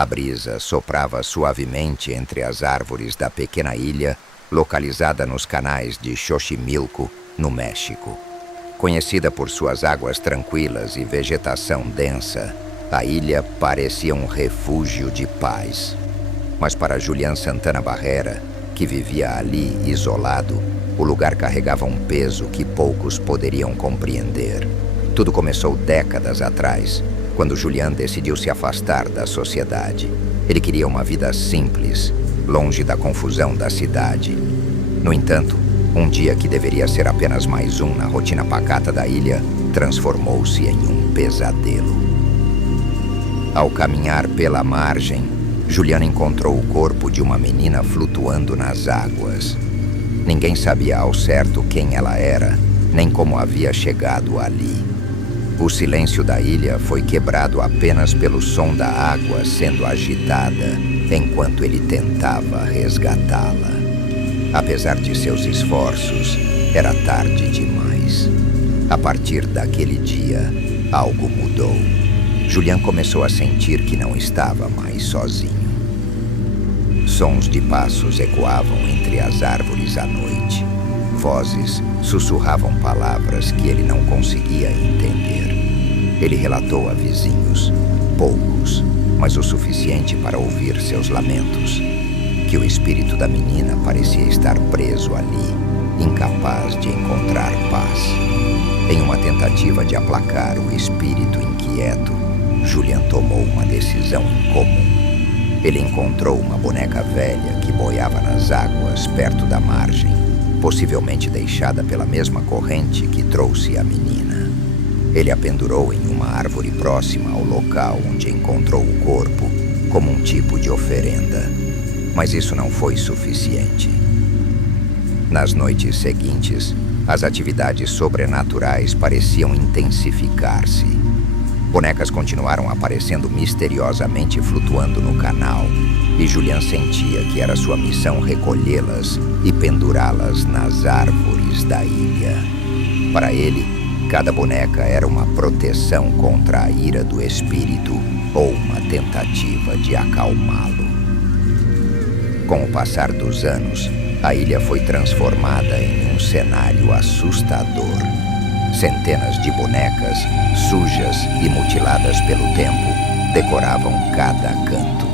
A brisa soprava suavemente entre as árvores da pequena ilha, localizada nos canais de Xochimilco, no México. Conhecida por suas águas tranquilas e vegetação densa, a ilha parecia um refúgio de paz. Mas para Julián Santana Barrera, que vivia ali isolado, o lugar carregava um peso que poucos poderiam compreender. Tudo começou décadas atrás, quando Julián decidiu se afastar da sociedade. Ele queria uma vida simples, longe da confusão da cidade. No entanto, um dia que deveria ser apenas mais um na rotina pacata da ilha, transformou-se em um pesadelo. Ao caminhar pela margem, Julián encontrou o corpo de uma menina flutuando nas águas. Ninguém sabia ao certo quem ela era, nem como havia chegado ali. O silêncio da ilha foi quebrado apenas pelo som da água sendo agitada, enquanto ele tentava resgatá-la. Apesar de seus esforços, era tarde demais. A partir daquele dia, algo mudou. Julián começou a sentir que não estava mais sozinho. Sons de passos ecoavam entre as árvores à noite. Vozes sussurravam palavras que ele não conseguia entender. Ele relatou a vizinhos, poucos, mas o suficiente para ouvir seus lamentos, que o espírito da menina parecia estar preso ali, incapaz de encontrar paz. Em uma tentativa de aplacar o espírito inquieto, Julián tomou uma decisão incomum. Ele encontrou uma boneca velha que boiava nas águas perto da margem, possivelmente deixada pela mesma corrente que trouxe a menina. Ele a pendurou em uma árvore próxima ao local onde encontrou o corpo, como um tipo de oferenda. Mas isso não foi suficiente. Nas noites seguintes, as atividades sobrenaturais pareciam intensificar-se. Bonecas continuaram aparecendo misteriosamente flutuando no canal, e Julián sentia que era sua missão recolhê-las e pendurá-las nas árvores da ilha. Para ele, cada boneca era uma proteção contra a ira do espírito ou uma tentativa de acalmá-lo. Com o passar dos anos, a ilha foi transformada em um cenário assustador. Centenas de bonecas, sujas e mutiladas pelo tempo, decoravam cada canto.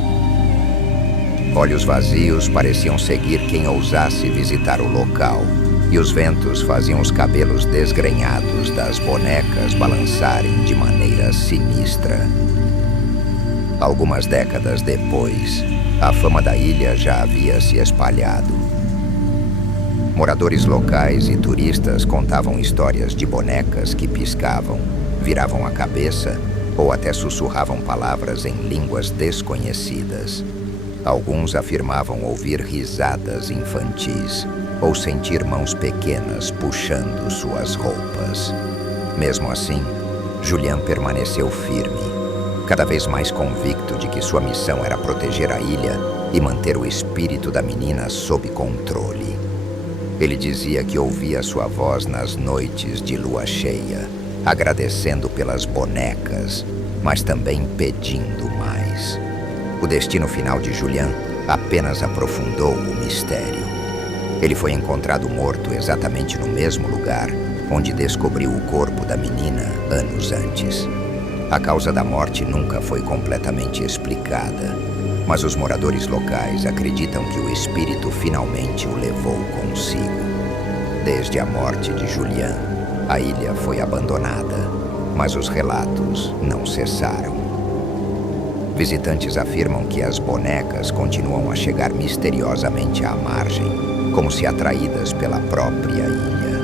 Olhos vazios pareciam seguir quem ousasse visitar o local, e os ventos faziam os cabelos desgrenhados das bonecas balançarem de maneira sinistra. Algumas décadas depois, a fama da ilha já havia se espalhado. Moradores locais e turistas contavam histórias de bonecas que piscavam, viravam a cabeça ou até sussurravam palavras em línguas desconhecidas. Alguns afirmavam ouvir risadas infantis ou sentir mãos pequenas puxando suas roupas. Mesmo assim, Julián permaneceu firme, cada vez mais convicto de que sua missão era proteger a ilha e manter o espírito da menina sob controle. Ele dizia que ouvia sua voz nas noites de lua cheia, agradecendo pelas bonecas, mas também pedindo mais. O destino final de Julián apenas aprofundou o mistério. Ele foi encontrado morto exatamente no mesmo lugar onde descobriu o corpo da menina anos antes. A causa da morte nunca foi completamente explicada, mas os moradores locais acreditam que o espírito finalmente o levou consigo. Desde a morte de Julián, a ilha foi abandonada, mas os relatos não cessaram. Visitantes afirmam que as bonecas continuam a chegar misteriosamente à margem, como se atraídas pela própria ilha.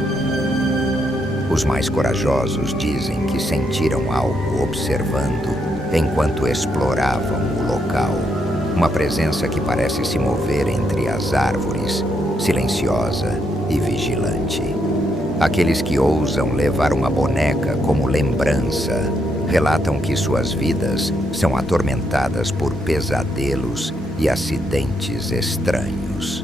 Os mais corajosos dizem que sentiram algo observando enquanto exploravam o local. Uma presença que parece se mover entre as árvores, silenciosa e vigilante. Aqueles que ousam levar uma boneca como lembrança relatam que suas vidas são atormentadas por pesadelos e acidentes estranhos.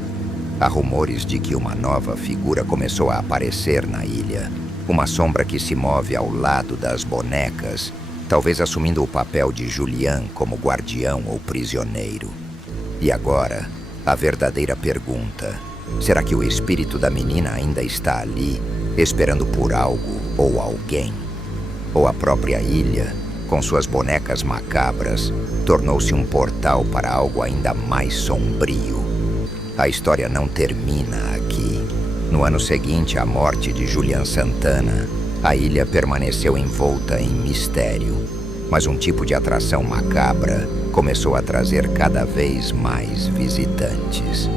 Há rumores de que uma nova figura começou a aparecer na ilha, uma sombra que se move ao lado das bonecas talvez assumindo o papel de Julian como guardião ou prisioneiro. E agora, a verdadeira pergunta: será que o espírito da menina ainda está ali, esperando por algo ou alguém? Ou a própria ilha, com suas bonecas macabras, tornou-se um portal para algo ainda mais sombrio? A história não termina aqui. No ano seguinte à morte de Julian Santana, a ilha permaneceu envolta em mistério, mas um tipo de atração macabra começou a trazer cada vez mais visitantes.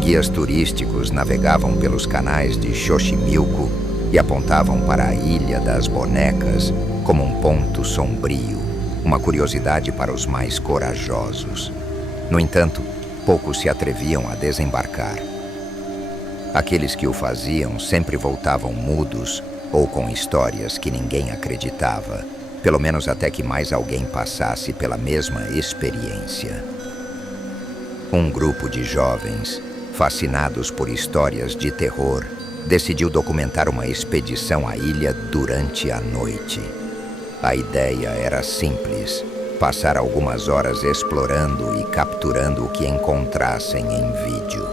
Guias turísticos navegavam pelos canais de Xochimilco e apontavam para a Ilha das Bonecas como um ponto sombrio, uma curiosidade para os mais corajosos. No entanto, poucos se atreviam a desembarcar. Aqueles que o faziam sempre voltavam mudos ou com histórias que ninguém acreditava, pelo menos até que mais alguém passasse pela mesma experiência. Um grupo de jovens, fascinados por histórias de terror, decidiu documentar uma expedição à ilha durante a noite. A ideia era simples: passar algumas horas explorando e capturando o que encontrassem em vídeo.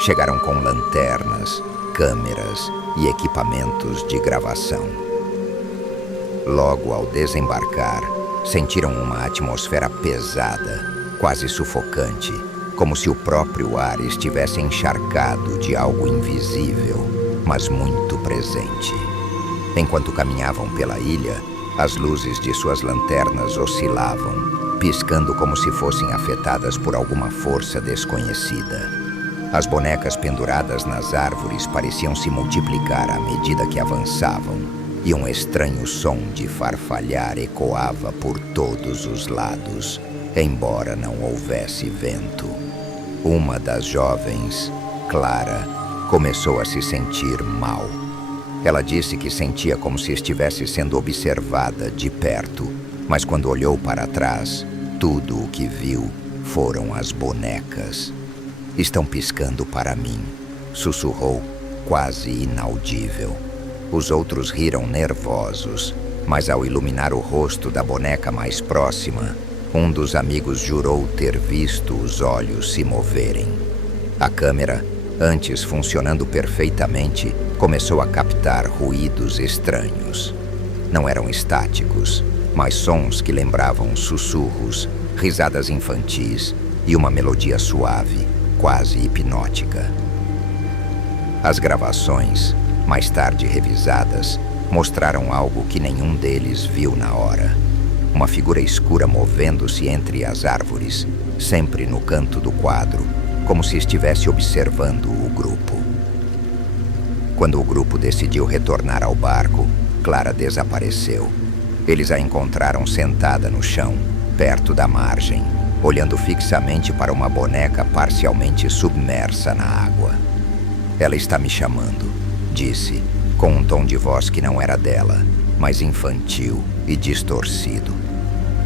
Chegaram com lanternas, câmeras e equipamentos de gravação. Logo ao desembarcar, sentiram uma atmosfera pesada, quase sufocante, como se o próprio ar estivesse encharcado de algo invisível, mas muito presente. Enquanto caminhavam pela ilha, as luzes de suas lanternas oscilavam, piscando como se fossem afetadas por alguma força desconhecida. As bonecas penduradas nas árvores pareciam se multiplicar à medida que avançavam, e um estranho som de farfalhar ecoava por todos os lados, embora não houvesse vento. Uma das jovens, Clara, começou a se sentir mal. Ela disse que sentia como se estivesse sendo observada de perto, mas quando olhou para trás, tudo o que viu foram as bonecas. "Estão piscando para mim", sussurrou, quase inaudível. Os outros riram nervosos, mas ao iluminar o rosto da boneca mais próxima, um dos amigos jurou ter visto os olhos se moverem. A câmera, antes funcionando perfeitamente, começou a captar ruídos estranhos. Não eram estáticos, mas sons que lembravam sussurros, risadas infantis e uma melodia suave, quase hipnótica. As gravações, mais tarde revisadas, mostraram algo que nenhum deles viu na hora. Uma figura escura movendo-se entre as árvores, sempre no canto do quadro, como se estivesse observando o grupo. Quando o grupo decidiu retornar ao barco, Clara desapareceu. Eles a encontraram sentada no chão, perto da margem, olhando fixamente para uma boneca parcialmente submersa na água. "Ela está me chamando", disse, com um tom de voz que não era dela, mas infantil e distorcido.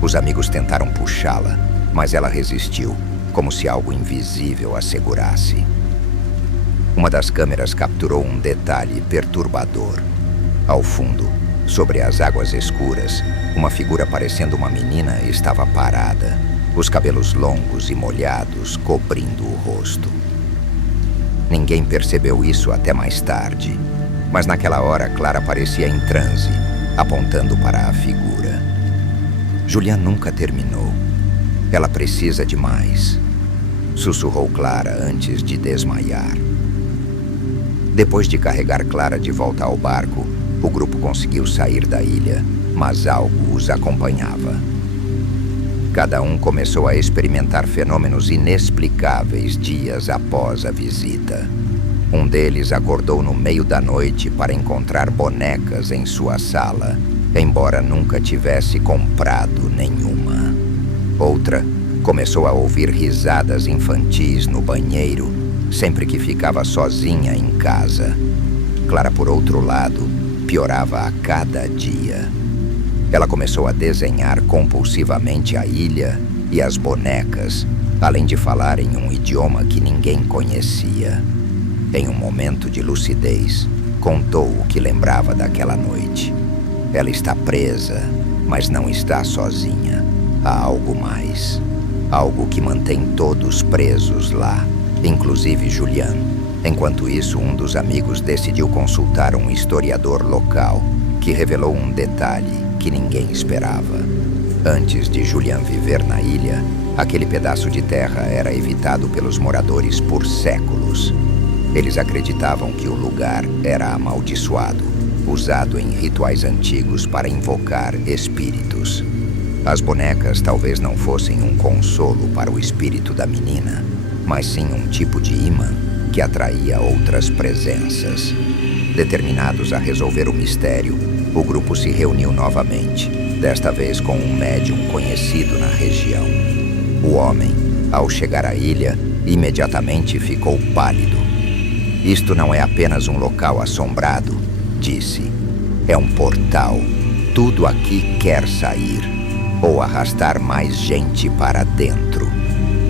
Os amigos tentaram puxá-la, mas ela resistiu, como se algo invisível a segurasse. Uma das câmeras capturou um detalhe perturbador. Ao fundo, sobre as águas escuras, uma figura parecendo uma menina estava parada, os cabelos longos e molhados cobrindo o rosto. Ninguém percebeu isso até mais tarde, mas naquela hora Clara parecia em transe, apontando para a figura. Julian nunca terminou. "Ela precisa de mais", sussurrou Clara antes de desmaiar. Depois de carregar Clara de volta ao barco, o grupo conseguiu sair da ilha, mas algo os acompanhava. Cada um começou a experimentar fenômenos inexplicáveis dias após a visita. Um deles acordou no meio da noite para encontrar bonecas em sua sala, embora nunca tivesse comprado nenhuma. Outra começou a ouvir risadas infantis no banheiro, sempre que ficava sozinha em casa. Clara, por outro lado, piorava a cada dia. Ela começou a desenhar compulsivamente a ilha e as bonecas, além de falar em um idioma que ninguém conhecia. Em um momento de lucidez, contou o que lembrava daquela noite. "Ela está presa", mas não está sozinha. Há algo mais. Algo que mantém todos presos lá, inclusive Julian. Enquanto isso, um dos amigos decidiu consultar um historiador local, que revelou um detalhe que ninguém esperava. Antes de Julian viver na ilha, aquele pedaço de terra era evitado pelos moradores por séculos. Eles acreditavam que o lugar era amaldiçoado, usado em rituais antigos para invocar espíritos. As bonecas talvez não fossem um consolo para o espírito da menina, mas sim um tipo de imã que atraía outras presenças. Determinados a resolver o mistério, o grupo se reuniu novamente, desta vez com um médium conhecido na região. O homem, ao chegar à ilha, imediatamente ficou pálido. Isto não é apenas um local assombrado, disse. É um portal. Tudo aqui quer sair, ou arrastar mais gente para dentro.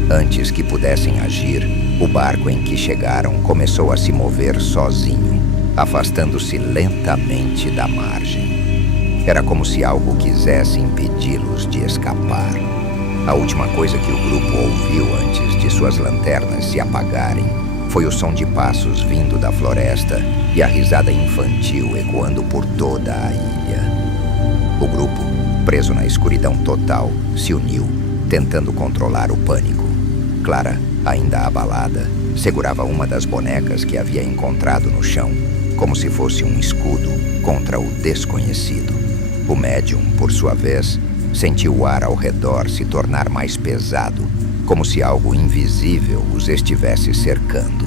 Antes que pudessem agir, o barco em que chegaram começou a se mover sozinho, afastando-se lentamente da margem. Era como se algo quisesse impedi-los de escapar. A última coisa que o grupo ouviu antes de suas lanternas se apagarem foi o som de passos vindo da floresta e a risada infantil ecoando por toda a ilha. O grupo, preso na escuridão total, se uniu, tentando controlar o pânico. Clara, ainda abalada, segurava uma das bonecas que havia encontrado no chão, como se fosse um escudo contra o desconhecido. O médium, por sua vez, sentiu o ar ao redor se tornar mais pesado, como se algo invisível os estivesse cercando.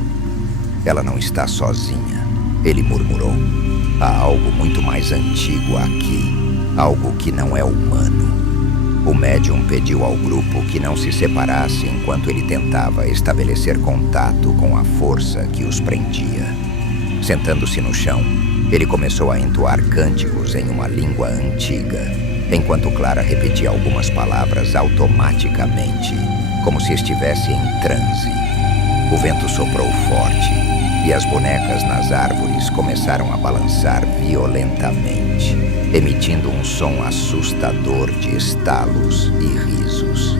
Ela não está sozinha, ele murmurou. Há algo muito mais antigo aqui, algo que não é humano. O médium pediu ao grupo que não se separasse enquanto ele tentava estabelecer contato com a força que os prendia. Sentando-se no chão, ele começou a entoar cânticos em uma língua antiga, enquanto Clara repetia algumas palavras automaticamente, como se estivesse em transe. O vento soprou forte e as bonecas nas árvores começaram a balançar violentamente, emitindo um som assustador de estalos e risos.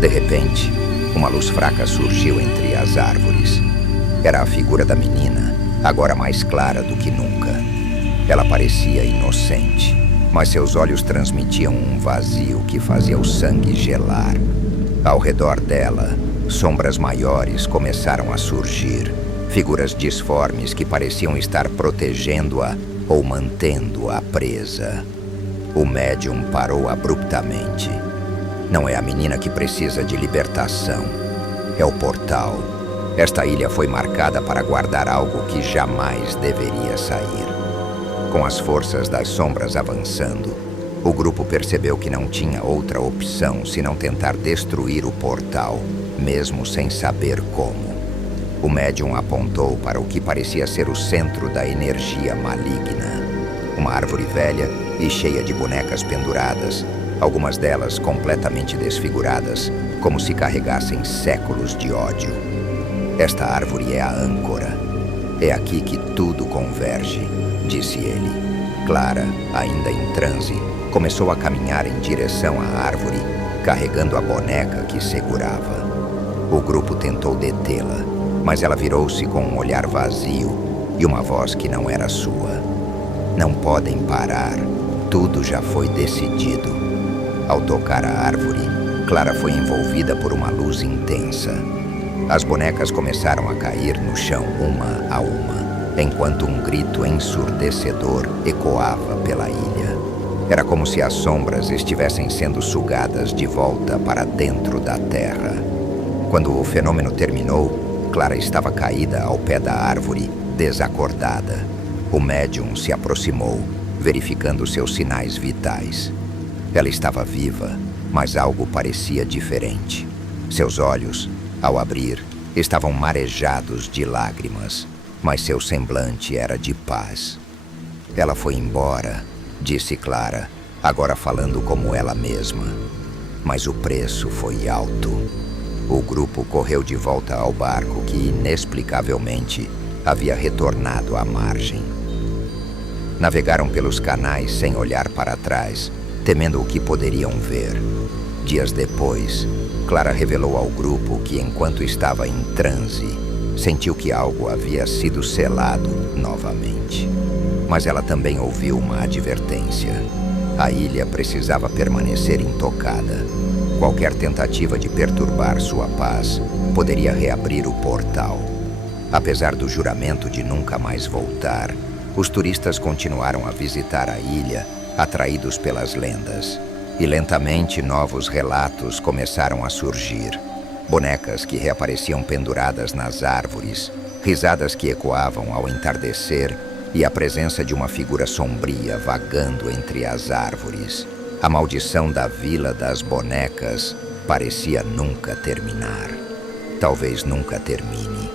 De repente, uma luz fraca surgiu entre as árvores. Era a figura da menina, agora mais clara do que nunca. Ela parecia inocente, mas seus olhos transmitiam um vazio que fazia o sangue gelar. Ao redor dela, sombras maiores começaram a surgir, figuras disformes que pareciam estar protegendo-a ou mantendo-a presa. O médium parou abruptamente. Não é a menina que precisa de libertação, é o portal. Esta ilha foi marcada para guardar algo que jamais deveria sair. Com as forças das sombras avançando, o grupo percebeu que não tinha outra opção senão tentar destruir o portal, mesmo sem saber como. O médium apontou para o que parecia ser o centro da energia maligna. Uma árvore velha e cheia de bonecas penduradas, algumas delas completamente desfiguradas, como se carregassem séculos de ódio. Esta árvore é a âncora. É aqui que tudo converge, disse ele. Clara, ainda em transe, começou a caminhar em direção à árvore, carregando a boneca que segurava. O grupo tentou detê-la, mas ela virou-se com um olhar vazio e uma voz que não era sua. Não podem parar, tudo já foi decidido. Ao tocar a árvore, Clara foi envolvida por uma luz intensa. As bonecas começaram a cair no chão uma a uma, enquanto um grito ensurdecedor ecoava pela ilha. Era como se as sombras estivessem sendo sugadas de volta para dentro da terra. Quando o fenômeno terminou, Clara estava caída ao pé da árvore, desacordada. O médium se aproximou, verificando seus sinais vitais. Ela estava viva, mas algo parecia diferente. Seus olhos, ao abrir, estavam marejados de lágrimas, mas seu semblante era de paz. Ela foi embora, disse Clara, agora falando como ela mesma. Mas o preço foi alto. O grupo correu de volta ao barco que, inexplicavelmente, havia retornado à margem. Navegaram pelos canais sem olhar para trás, temendo o que poderiam ver. Dias depois, Clara revelou ao grupo que, enquanto estava em transe, sentiu que algo havia sido selado novamente. Mas ela também ouviu uma advertência. A ilha precisava permanecer intocada. Qualquer tentativa de perturbar sua paz poderia reabrir o portal. Apesar do juramento de nunca mais voltar, os turistas continuaram a visitar a ilha, atraídos pelas lendas. E lentamente novos relatos começaram a surgir. Bonecas que reapareciam penduradas nas árvores, risadas que ecoavam ao entardecer e a presença de uma figura sombria vagando entre as árvores. A maldição da Vila das Bonecas parecia nunca terminar. Talvez nunca termine.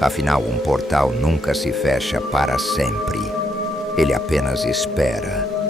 Afinal, um portal nunca se fecha para sempre. Ele apenas espera.